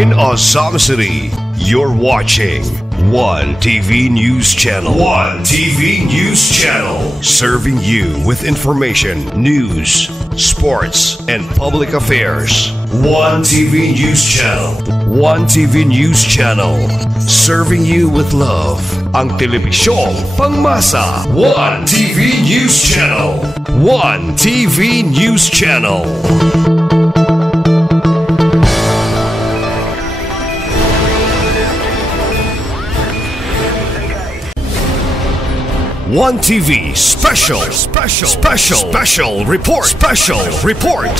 In Azam City, you're watching One TV News Channel. One TV News Channel. Serving you with information, news, sports, and public affairs. One TV News Channel. One TV News Channel. Serving you with love. Ang telebisyong pangmasa. One TV News Channel. One TV News Channel. One TV special report.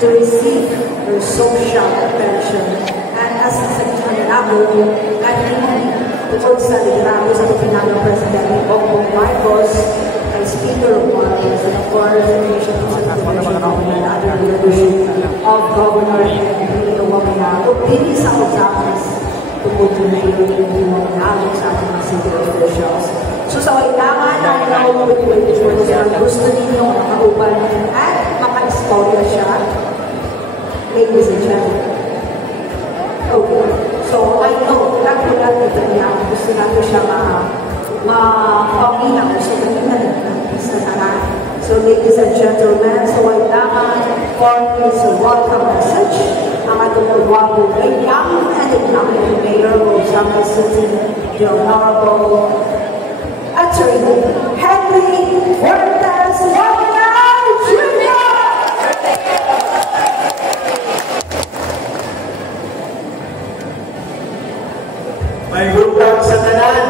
To receive their social pension and as sektanyado at hindi tungkol sa litrato sa Pinang Presidente Bongbong Marcos and Speaker of Congress and of course the nation of the Federation Government under the leadership of Governor Enrique Maminado pili sa usapas tungkol na yung knowledge sa ating mga city officials. So sa kailangan ng gusto ninyo makauban at maka-istorya siya. Ladies and gentlemen. Okay. So, I know, lahat niya, gusto natin siya ma-paminaw. So, kanina na tanan. So, ladies and gentlemen, so, kailangan for his welcome message, ang ating magwapo ay young and economic mayor of Zambia City, the Honorable Attorney Henry Fuertes Maminado Jr. May grupang sa tanan.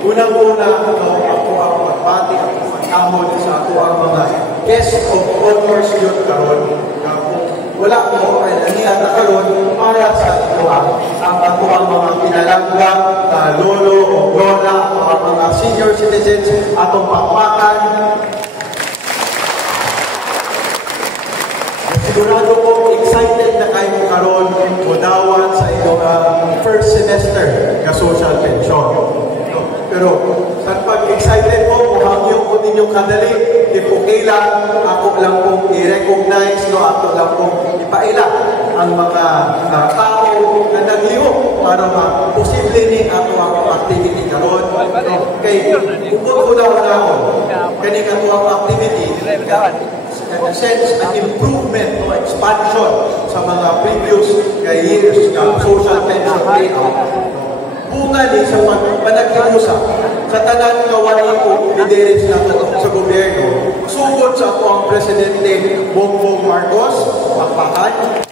Unang-una, ako ang magbati at magkamon sa ato ang mga guest of honors yun karon. Wala mo ay naniya na karon para sa ato ang mga pinalangga na lolo o lola, ang mga senior citizens, atong pakwakan. Sigurado ko, excited na kayo karon mudawat sa inyong first semester na social pension. Pero sa pag-excited ko, hangyo ko ninyong kadali, okay lang, ako lang pong i-recognize, ako lang pong ipaila ang mga tao na nagliho para posible ni ako ang activity karon. Kaya bukod ko daw na ako, kaning ato ang activity, in a sense, an improvement o expansion sa mga previous years ng social pension payout. Bunga din sa panagkiusap sa tanan kawani o lideres na sa gobyerno, sugod sa ako ang Presidente Bongbong Marcos, Pakpakan,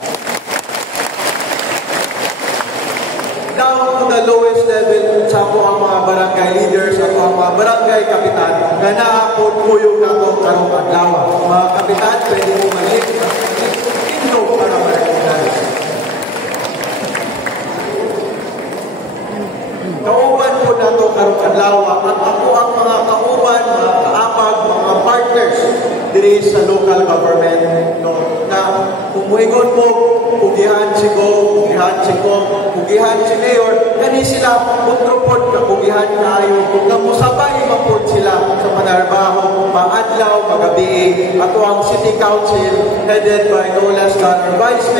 down to the lowest level sa ako ang mga barangay leaders at ang mga barangay kapitan na naapod ko yung natong karong adlaw. Mga kapitan, pwede mo malik sa indo para ma-recognize. Kauban po nato karong adlaw at ako ang mga kauban, mga kaapag, mga partners diri sa local government na kumuingon mo, pugihan si Go, pugihan si Kong, pugihan si Mayor, kani sila utropod ka, pugihan kayo, kung namusabay mapod sila sa panarbaho, maadlaw, magabi, ato ang City Council, headed by no less than Vice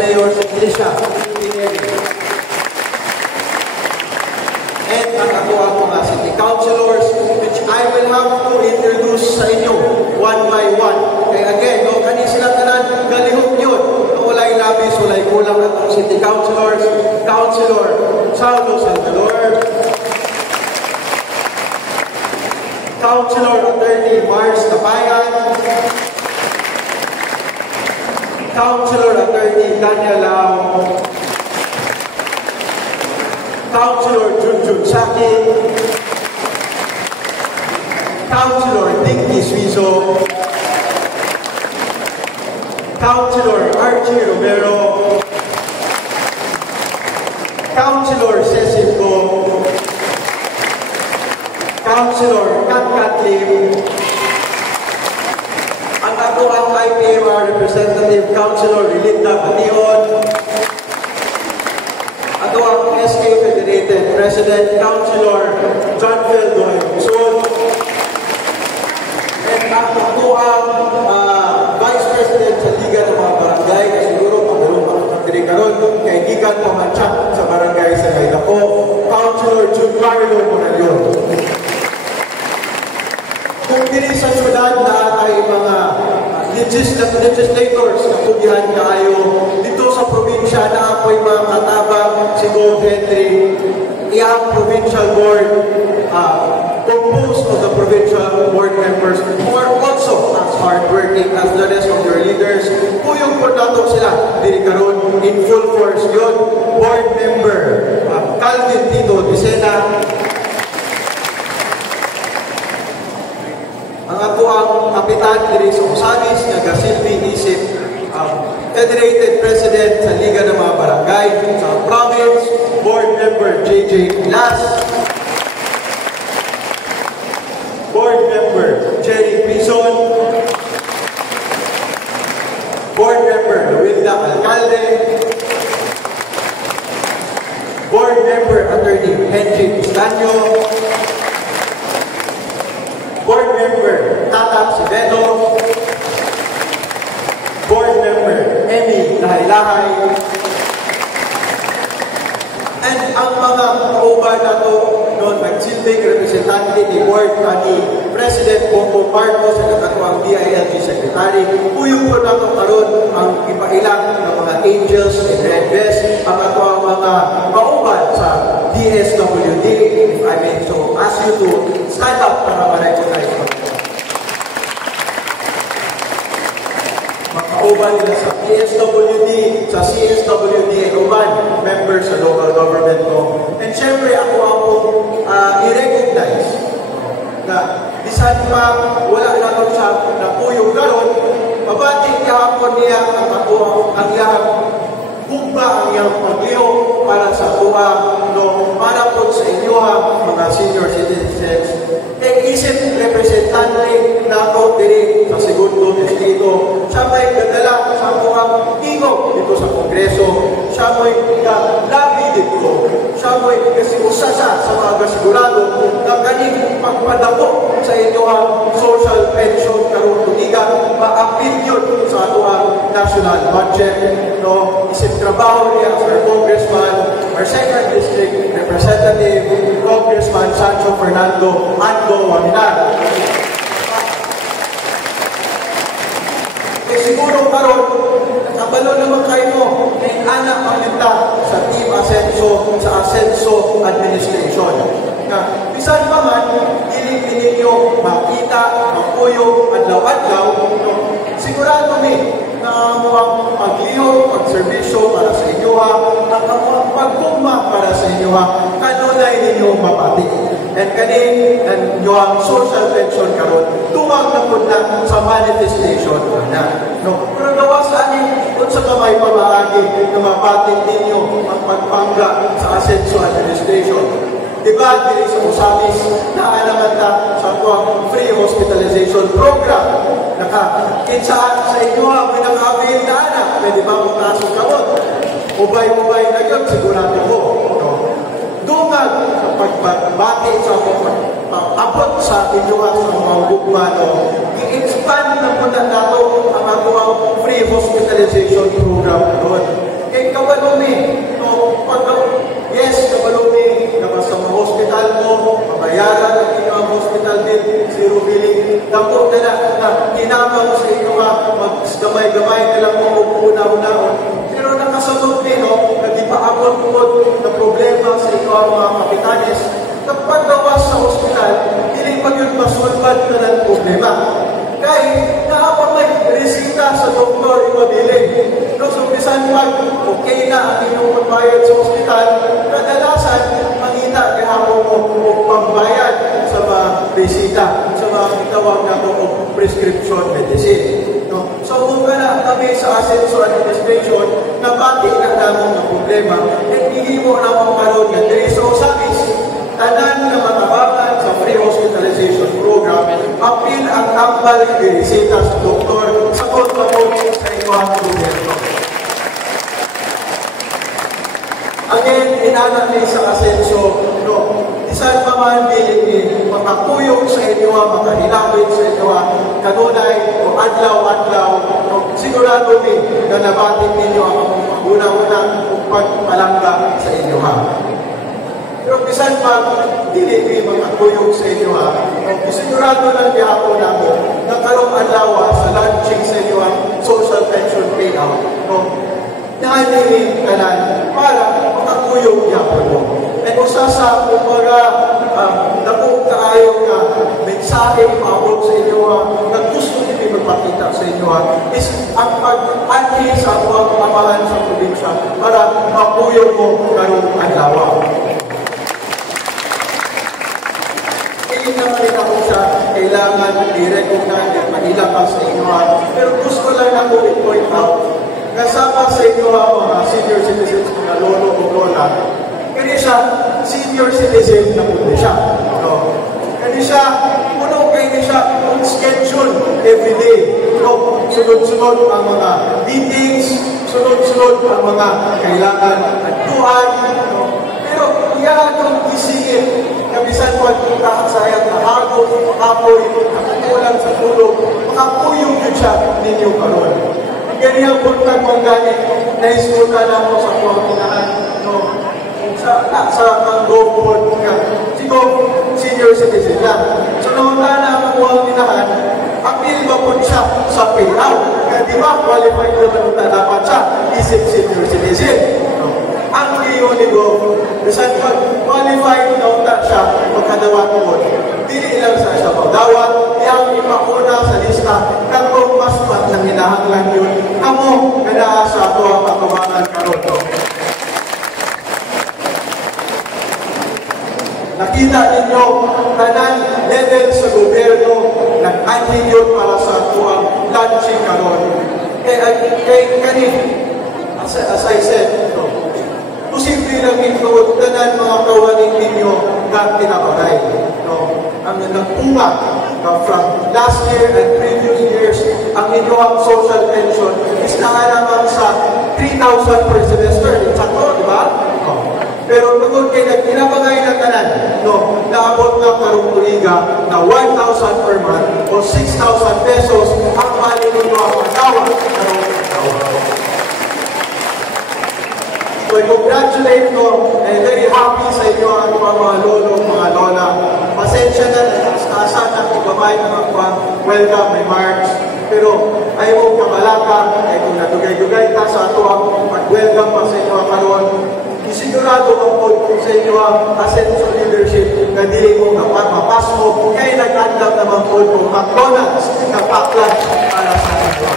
Mayor sa Iglesia, and ang ato ang mga City Councilors, which I will have to introduce sa inyo, one by one. Kaya again, kani sila tanan, galihon City Councilors, Councilor Saulo Salvador, Councilor Attorney Mars Tapayan, Councilor Attorney Daniel Lau, Councilor Junjun Saki, Councilor Dinky Suizo, Councilor Archie Romero, Councilor Cecil Go, Councilor Kat Lim, ang ako ang IPMR Representative Councilor Lilinda Bation, ako ang SK Federated President Councilor John Feldoy Muson, and ako ang Vice President sa Liga ng mga Barangay, na siguro pagulong makakatiri karon kay gikan pamantsak sa barangay sa Gaydako, Councilor Giancarlo Moralion. Kung diri sa syudad na ay mga legislators na pugihan kaayo, dito sa probinsya na ako'y mga katabang si Gov. Henry, iyang provincial board, composed of the provincial board members who are also as hardworking as the rest of your leaders. Kuyong po nato sila, diri karon in full force yun. Board member, Calvin Tito Dicena, ang ako ang kapitan diri sa Usanis, nagasilbi isip Federated President sa Liga ng mga Barangay sa province, Board Member JJ Las, Board Member Jerry Pison, Board Member Luilda Alcalde, Board Member Attorney Henry Pistaño, Board Member Tatat Sibedo, Board Member Emmy Lahay-Lahay, and ang mga kauban na to noon nagsilbing representante ni Board ni President Bongbong Marcos at ang DILG Secretary. Uyong po na to karon ang ipailang ng mga angels and red vest, ang ato ang mga kauban sa DSWD, if I may so ask you to stand up para ma-recognize mo. Makauban nila sa DSWD, sa CSWD, and uban members sa local government ko. And syempre ako i-recognize na bisan pa wala na ito siya na puyong karon, mabating kahapon niya ang iyang hugba, ang iyang pagyo para sa tuwa, no, para po sa inyo mga senior citizens. Isip representante na ako diri sa segundo distrito, siya may gadala sa tuwang tingog dito sa Kongreso, siya may labi dito, siya may kasigusa sa mga kasigurado na kaning pagpadako sa inyo ang social pension karong tuligan, ma-appeal yun sa tuwang national budget. No, isip trabaho niya sa Congressman, our second district representative, Congressman Sancho Fernando Ando Waminar. Siguro karon nakabalo naman kayo mo ng anak paminta sa Team Asenso, sa Asenso Administration. Na bisan pa man, ilig ninyo makita, mapuyo, adlaw-adlaw, sigurado na muang pagliho, pagservisyo para sa inyo ang pagpugma para sa inyo kanunay ninyo mapati. And kaning ang social pension karon tuwag na po na sa manifestation na. No? Pero gawas ani kung sa kamay pamaagi na mapatin ninyo ang pagpangga sa Asenso Administration. Diba, diri sa Usamis, naalaman na sa ang free hospitalization program. Kinsaan sa inyo may nakabihil na anak, pwede ba kung tasong kamot? Ubay-ubay na yun, sigurado ko. No? Dungag sa pagbati sa abot sa inyo sa mga bukmano, i-expand na po na nato ang ang free hospitalization program doon. Kaya kabalumi, no, yes, kabalumi, na sa mga hospital mo, mabayaran ang inyong hospital bill, zero billing, dako na kinama mo sa inyo maggamay-gamay na lang mo una-una. Pero nakasunod no, tuwa mga kapitanes, kapag gawas sa ospital, hindi pa yun masulbad na ng problema. Kahit naapamay, resita sa doktor, iwabiling. No, so, bisan pag okay na ang inyong pagbayad sa ospital, kadalasan, mangita kahapon mo o pambayad sa mga resita, sa mga itawag na o prescription medicine. No? So, kung na kami sa Asenso Administration, nabati na namin ang problema, at hindi mo na magkaroon ng so sabis, tanan na matabangan sa free hospitalization program, apil ang tambal ng resita sa doktor sa kontrapon sa iwang gobyerno. Again, inanami sa Asenso, no, isang pamahandi, makakuyog sa inyo, makahinapit sa inyo, kanunay o adlaw-adlaw, no, sigurado din na nabating ninyo ang una-una pagpalangga sa inyo. Pero bisan pa, hindi makakuyog sa inyo. Sigurado lang biyako namin na karong adlaw sa launching sa inyo ang social pension payout. Nahalihin ka lang para makakuyog yapon mo. At usasa, kumbaga, nakong kaayo na mensahe maabot sa inyo na gusto nyo magpakita sa inyo is ang pag-anti sa mga pamahan sa probinsya para makuyog mo karong adlaw. Hindi naman ako sa kailangan i-recognize at mailakas sa inyo. Pero gusto lang ako i-point out kasama sa inyo mga senior citizens, mga lolo o lola, kaya siya, senior citizen na po siya. No? Kaya siya, puno kayo siya schedule everyday. No? Sunod-sunod ang mga meetings, sunod-sunod ang mga kailangan at tuhan. No? Pero iyan yung isingin, kabisan po at puntahan sa ayat na hagod, makapoy, nakatulang sa tulog, makapuyong yun siya ninyo karoon. Ganyan po nagmangganit na iskuta na mo sa panginahan, no? Sa Anggopon nga. Siguro, senior citizen na. So, naman na ang buwang minahan, apil ba po siya sa payout? Kaya di ba, qualified na dapat siya, isip senior citizen. No? Ang liyo ni Go, bisan pag qualified na siya, magkadawat mo. Dili lang sa siya magdawat, iyang ipakuna sa lista, kung mas nang hinahanglan yun, kamo na sa ito ang patumangan karoon. Nakita ninyo, tanan level sa gobyerno, nag-antidote para sa ito ang launching karoon. Kaya kanina, as I said, posible lang ito, tanan mga kawaning ninyo na tinabagay. Ang nagpunga from last year and previous years, ang inyong social pension is nakalaman sa 3,000 per semester. Sakto, di ba? Pero tungkol kayo nagtinabagay ng tanan, naabot ng karong tuliga na 1,000 per month o 6,000 pesos ang mali ninyo ang manawa karong taon. So, I congratulate ko and very happy sa inyo ang mga lolo, mga lola. Pasensya na asa na ibabay ng mga welcome remarks. Pero ayaw mong kamalaka, ay kung natugay-dugay ta sa ito ang mag-welcome pa sa inyo karoon. Isigurado ang po sa inyo ang Asenso leadership na di mo mapas mo. Kaya nag-andap naman po ng McDonald's na paklan para sa inyo.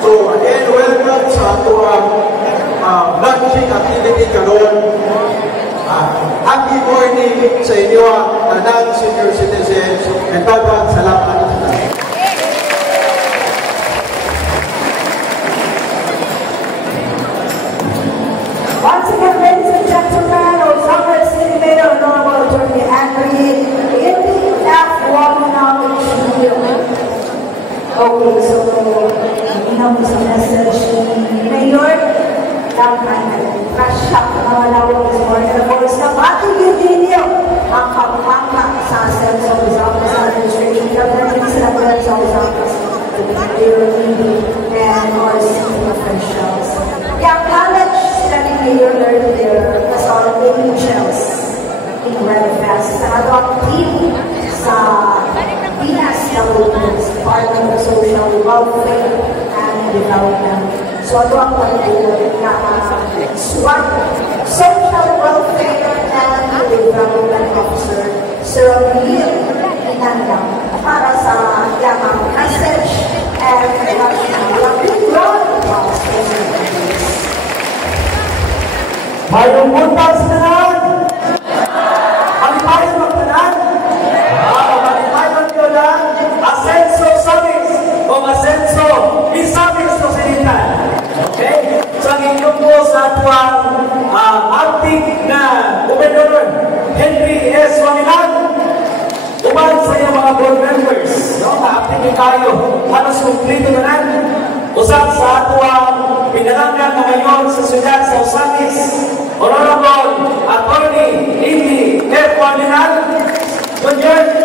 So again, welcome sa ito ang launching activity karoon. Happy morning sa inyo, tanang senior citizens, and dagang salamat. Once again, ladies and gentlemen, Osaka City Mayor Honorable Attorney Henry, F1 knowledge. Okay, so, inaw sa message ni Mayor, fresh up na malawag is more than a voice na matigil ninyo ang kapangka sa Asenso Office Administration Government sa Asenso Office to the Mayor and our city officials. Kaya college study mayor learned there as our angels in Redfest sa mga team sa DSW's Department of Social Welfare and Development. So ito ang pag-iwan na SWAT, Social Welfare and Development Officer, Sir Neil Inanda, para sa yamang message and mayroong buntag sa tanan. Alipayon magtanan. Alipayon yun ang Asenso Samis o Asenso Isamis Kusinitan. Okay? So ang inyong po sa atuang acting na Gobernador Henry S. Wamilan, uban sa inyong mga board members, no? Na-acting kayo, halos kumplito na lang. Usap sa atuang pinalanggan na ngayon sa siyudad sa Osamis, Honorable Attorney Indy F. Wamilan Jr.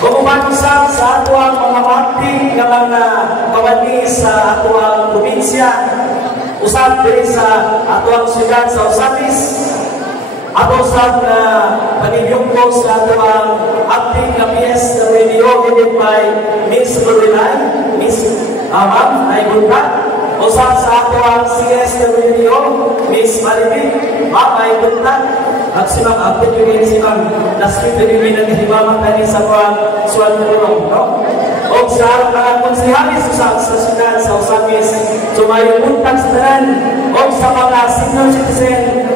Kumupan usap sa atuang mga acting na mga kawani sa atuang probinsya, usap din sa atuang siyudad sa Osamis. Ako usap na panibiyong ko sa atuang acting na PSWD headed by Miss Lorelai, Miss Ma'am Aybunta. Usap sa atuang CSWDO, Miss Maribig, Ma'am Aybunta. At si Ma'am Abdul Yunin, si Ma'am Nasrid Yunin ang himaman tani sa mga suwan tulong, no? O sa mga konsehalis sa siyudad sa Osamis, sumayong buntag sa tanan, o sa mga senior citizen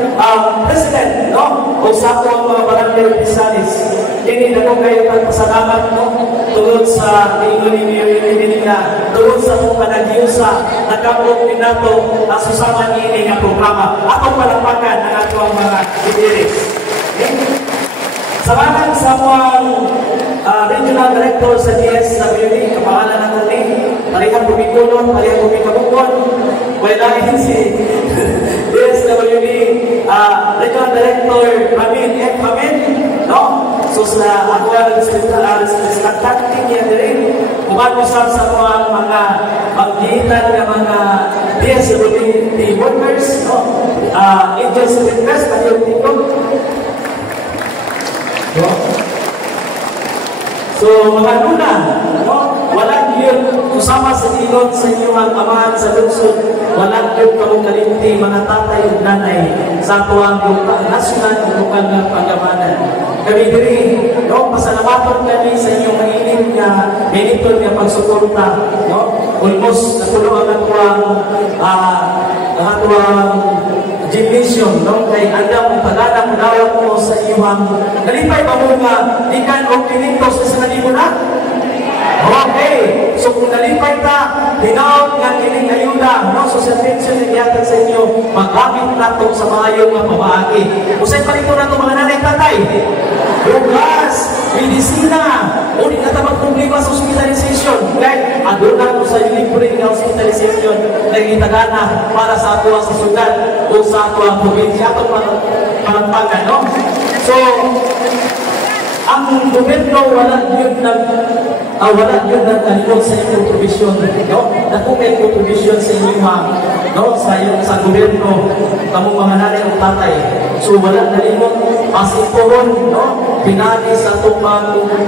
president, no? O sa ato mga barangay opisyalis, hindi na kung kayo pagpasalamat, no? Tulad sa ingon ninyo na tulad sa mga panagiyusa, nagkabot din nato ang susama niya nga programa. Atong palapakan ang atong mga idiris. Okay? Sa malang sa mga regional director sa DSWD, kapangalan na natin, parihang bumigulon, parihang bumigabukon, wala si DSWD regional director Amin F. Amin, no? So sa ako ang contacting niya din, kumag-usap sa mga pag-iitan ng mga DSWD workers, no? Agents of interest, so mga luna, no? Walang yun usama sa ilog sa inyong amahan sa lungsod, walang yun kamong kalimti mga tatay at nanay sa tuwang yung nasyonal at lokal ng pagamanan. Kami diri, no? Pasalamaton kami sa inyong mainit na monitor na pagsuporta, no? Almost natulong ang atuang gymnasium, no? Kay andam ang pag-anak mo mo sa iyong kalipay pa mo nga ikan o kinintos sa nalibo na. Okay, so kung nalipay ka, tinawag nga kining ayuda, no? So sa pension na ihatag sa inyo, magamit na ito sa maayong mga pamaagi. Usay pa rito na ito mga nanay tatay. Drugas, medisina, o di na ito magproblema sa hospitalization. Okay, andun na ito sa libre na hospitalization na itagana para sa ato sa syudad o sa ato ang probinsya. Ito pangpagan, no? So, ang gobyerno wala yun nag-alilog sa inyong provision, no? Naku may provision sa inyong no? Sa gobyerno, kamong mga nanay o tatay. So wala nalilog, pasiporon, no? Pinali sa itong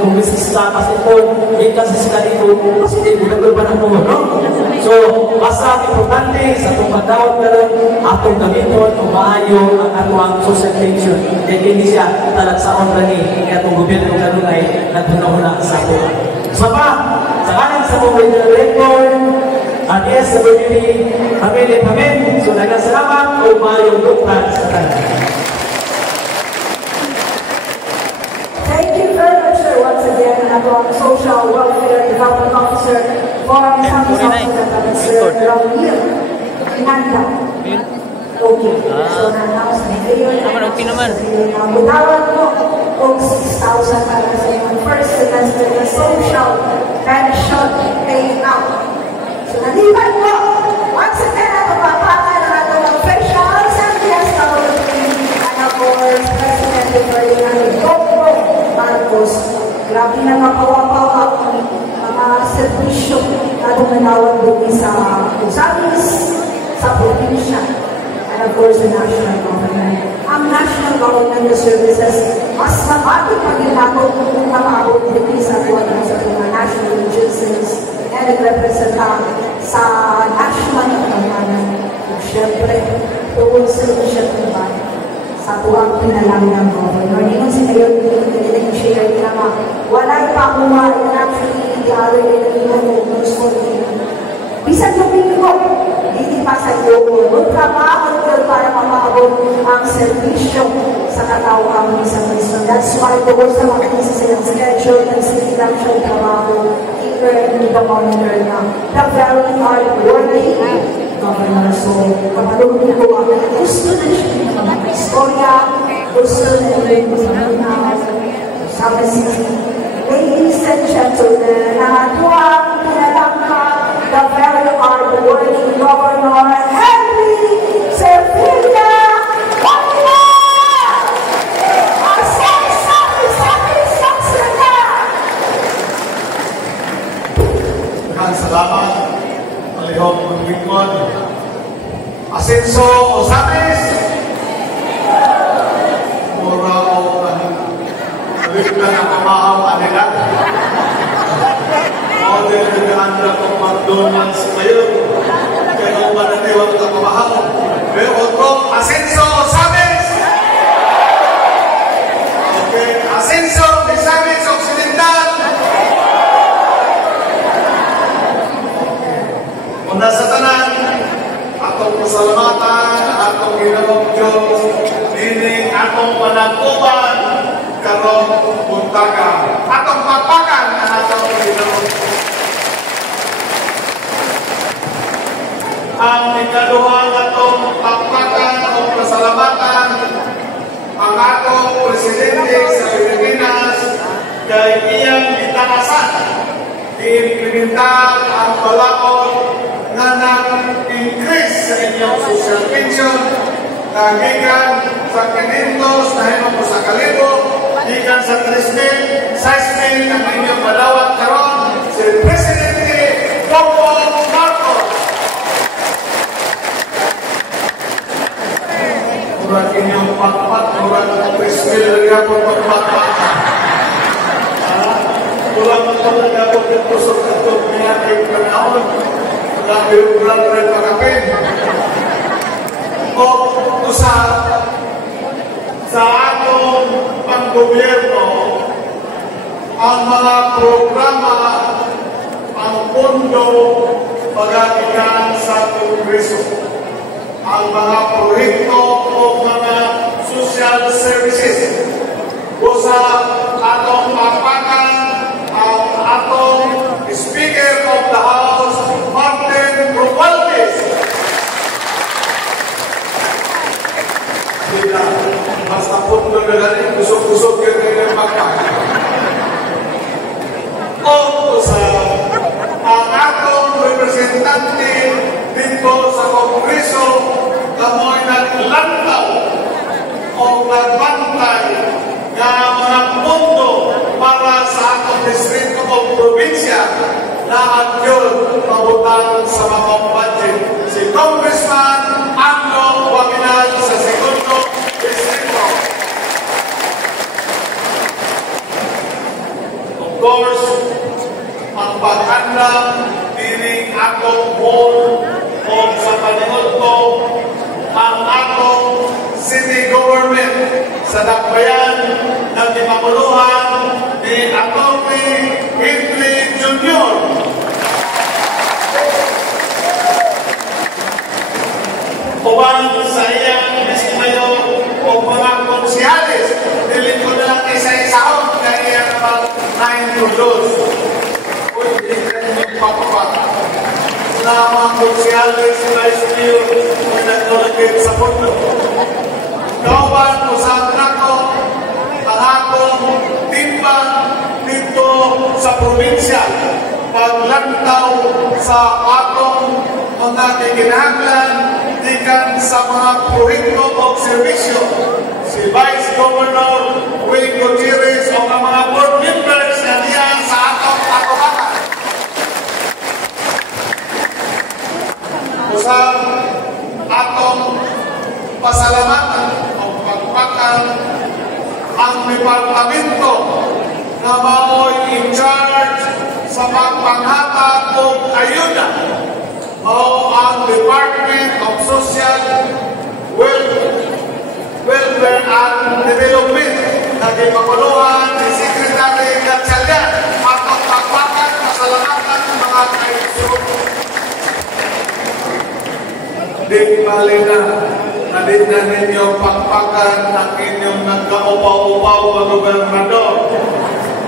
kumisista, pasiporon, kasi sa kanito, kasi hindi gobyerno ba na po, no? So, basta importante sa itong pagdawag na rin, atong gamiton, umaayo ang atuang social pension. Dahil hindi siya talagsaon na ni itong gobyerno karon ay nagpunahula sa ito. So pa, sa kanan sa mga director, at DSWD, pamilya, so nagasalamat o mayong lupan sa tanan. Thank you very much, sir, once again, our Social Welfare Development Officer for Sir Raul Inanda. Okay, so na-announce na ngayon. Okay naman. Butawag mo kung 6,000 para sa inyong first semester na social pension payout. So nalipan mo, once again, ang papakan ng atong officials and guest and of course, President Ferdinand Coco Marcos. Grabe na mapawapaw ang mga servisyo na dumanawag doon sa Osamis, sa probinsya, and of course, the national government. Ang national government services, mas mabati pa ginagawa kung makabot din sa mga national agencies and nagrepresenta sa national Siyempre, tuwag sa siya naman sa tuwang pinalami ng governor. Hindi kasi ngayon, hindi na yung share na nga. Wala pa kumain actually the other day na gusto ko. Bisan yung piniko, hindi pa sa iyo. Magtrabaho ko para mapabot ang servisyo sa katawang isang Kristo. That's why doon sa mga isa silang schedule, nagsilang siya trabaho, either in the monitor na the very hard working governor. So, kapag ginagawa, gusto na siya ng istorya, gusto na rin sa City. Ladies and gentlemen, nakatuwang pinalangka the very hard-working Governor Henry Zephyria Manila! Asenso Misamis-Saksana! Salamat, malihog ng lingkod. Asenso Osamis! Mura o bigla na pamahawa nila. Order na anda kong McDonald's ngayon. Kaya kung mananiwag na pamahawa. Pero otro, Asenso Osamis! Okay, Asenso Misamis Occidental! Una sa tanan, atong pasalamatan, atong ginawang Diyos, dining atong panagkuban, karong buntaga. Atong papakan na atong ginawang Diyos. Ang ikaduhang atong papakan o pasalamatan, ang atong presidente sa Pilipinas, kay iyang itakasan, i-implementar ang balaod na nag-increase sa inyong social pension na gikan sa 500 na hinong sa kalibo, gikan sa 3,000, 6,000 ang inyong balawat karon si Presidente Bongbong Marcos. Murag inyong pagpat, murag ang 3,000 rin po pagpat. Murag ang pagkakapot ito sa katong niyating panahon. Dahil bulan rin makapin. O sa atong panggobyerno, ang mga programa, ang pondo, pagagikan sa Kongreso, ang mga proyekto o mga social services, o sa atong papakan, ang atong Speaker of the House, Martin Romualdez. Basta po na galing, kusog-kusog yung kanyang magpapag. O sa ang atong representante dito sa Kongreso na mo'y naglantaw o nagbantay na mga pondo para sa atong distrito o probinsya na at yun mabutan sa mga budget. Si Congressman Anglo Waminal sa segundo distrito. Of course, ang paghanda dining atong hall o sa panahon ko ang atong city government sa dakbayan ng dimapuluhan ni Atty. Henry Jr. Uban sa iyang Mayor o mga konsyales, dili ko na lang isa-isahon na iyang mag-9 tulos. Uy, hindi ka magpapapata. Na mga konsyales na istiyo o naglalagay sa puno. Kauban o sa trako, ang atong timbang dito sa probinsya, paglantaw sa atong mga kikinahanglan dikan sa mga proyekto o servisyo. Si Vice Governor Wayne Gutierrez o ang mga board members na diyan sa atong patuhakan. Sa atong pasalamatan o pagpakan ang departamento na mao'y in charge sa pagpanghatag o ayuda mao ang Department of Social Welfare and Development na gipakuluhan ni Secretary Gatchalian atong pagpakan pasalamatan ng mga kaigsoon. Di bali na din ninyo pagpakan ang inyong nagkaupaw-upaw na gobernador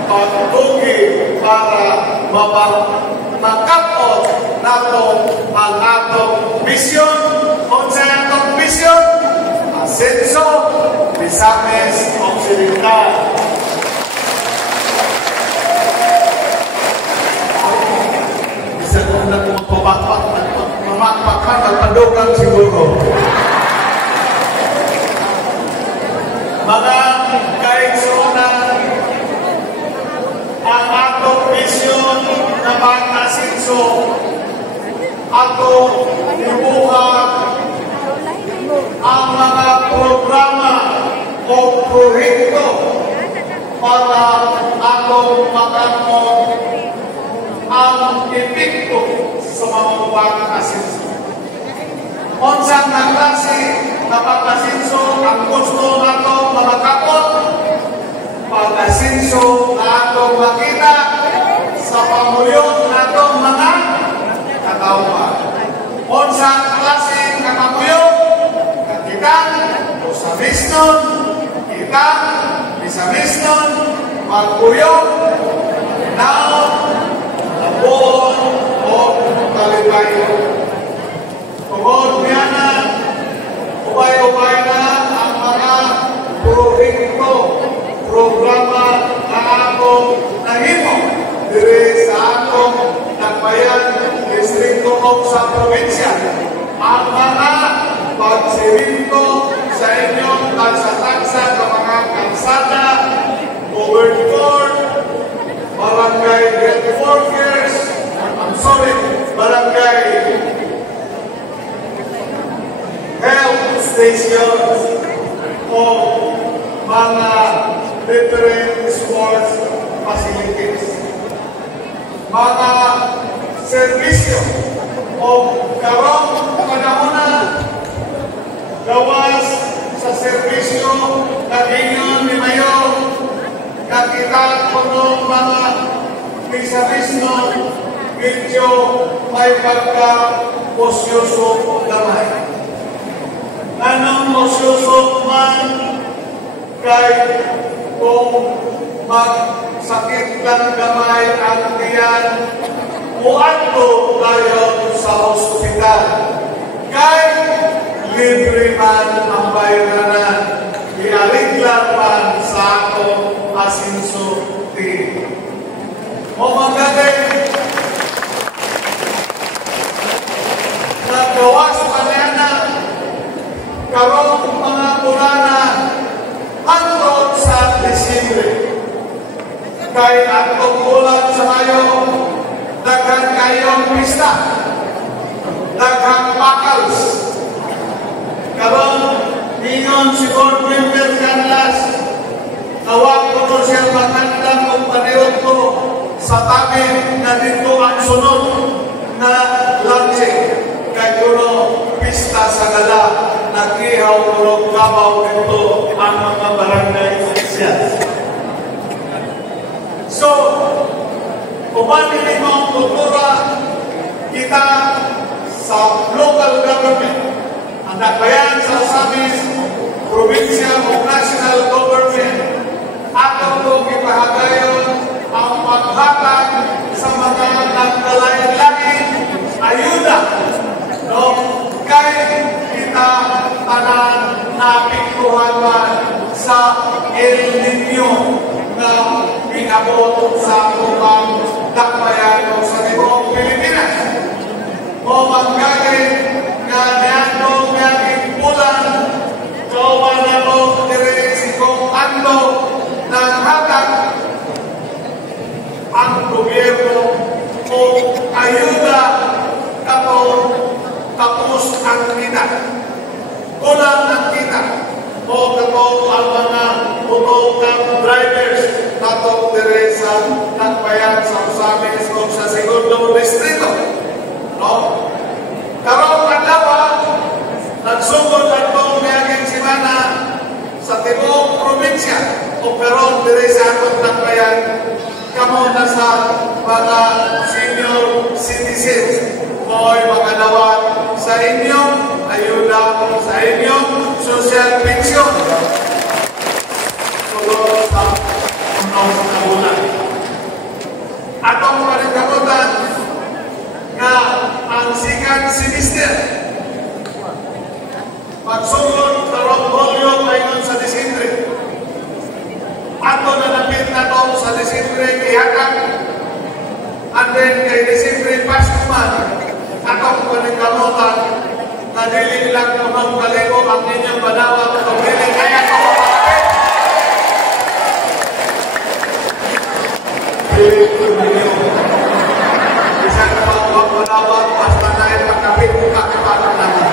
pagtugi para makapot nato ang atong misyon. Unsa atong misyon? Asenso Misamis Occidental. Bisa ko na mamakpakan at padugang siguro. Mga kaigsuonan, ang atong misyon na pag-asenso atong ibuhat ang mga programa o proyekto para atong makamot ang epekto sa mga pag-asenso. Unsang na klase na pag-asenso ang gusto natong makamot? Pag-asenso na atong makita sa pamuyong natong mga katauhan. Unsang klase na pamuyong? Kitang o sa misnon, kitang isa misnon, magpuyong, naon, nabuon, o kalibayo. Tungod niya na, ubay-ubay na ang mga proyekto, programa na akong nahimo diri sa akong Tagbayan, distrito o sa probinsya. Ang mga pagsirinto sa inyong tagsa-tagsa ng mga kalsada, overboard, barangay health workers, barangay health stations, o mga different sports facilities. Mga servisyo o karong panahon na gawas sa servisyo na ginyon ni Mayor nakita ko ng mga isa-mismo medyo may pagka-posyoso gamay. Anong posyoso man kay kung magsakit lang gamay ang tiyan muadto tayo sa ospital. Kay libre man ang bayaran, ialiglan man sa atong asenso team. O magaling, nagawas pa niya na karong mga pulana hangtod sa Disyembre. Kay atong bulan sa Mayo, daghan kayong pista, daghang pakals. Karong ingon si Board Member Canlas, nawag ko to siya magandang kung paniod ko sa tabi na dito ang sunod na lansing. Kay kuno pista sa gala, nag-ihaw kuno kabaw dito ang mga barangay officials. So, kumani mo ang kultura kita sa local government, ang Tagbayan sa Misamis, probinsya o national government, atong kong ipahagayon ang paghatag sa mga nagkalain-lain ayuda, no? Kay kita tanan napiktuhan man sa El Niño na pinabot sa kumang Tagbayan o sa tibuong Pilipinas. O magkagin nga niyando ngayong bulan, kawa na mo direct kong ando ng hatag ang gobyerno o ayuda tapos ang kita. Kulang ang kita. O katong ang mga motorkang drivers natong dire sa Tagbayan sa Misamis o sa segundong distrito. No? citizens mo'y makalawat sa inyong ayuda, sa inyong social pension. Tulong sa unong kabulan. Atong panagkabutan na ang second semester magsugod sa volume ayon sa Disyembre. Ato na napit na to sa Disyembre ihatag. And then kay Disyembre past naman, atong panagkabutan na dili lang kumang kaligo ang inyong banawang kung dili kaya ko makakapit. Dili ko ninyo. Isang pang banawang basta na yung makapit kakapatan naman.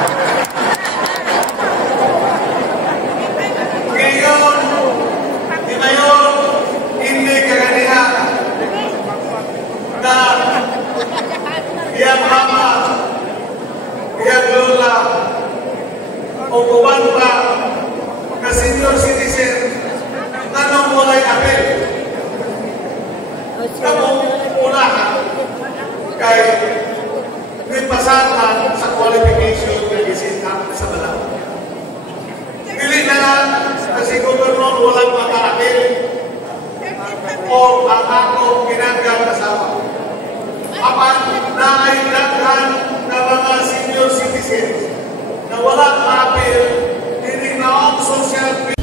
Ngayon, hindi kaganihan na iyang mama, iyang lola, o kuban pa na senior citizen, tanong mo lang apel. Kamong unahan kay ripasahan sa qualification na gisintang sa balaw. Dili na lang kasi gobernador walang makaapel o ang akong ginanggang asawa. Apan na ay daghan na mga senior citizens na walang maapel, hindi na ang social.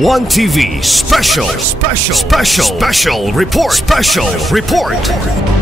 One TV special report.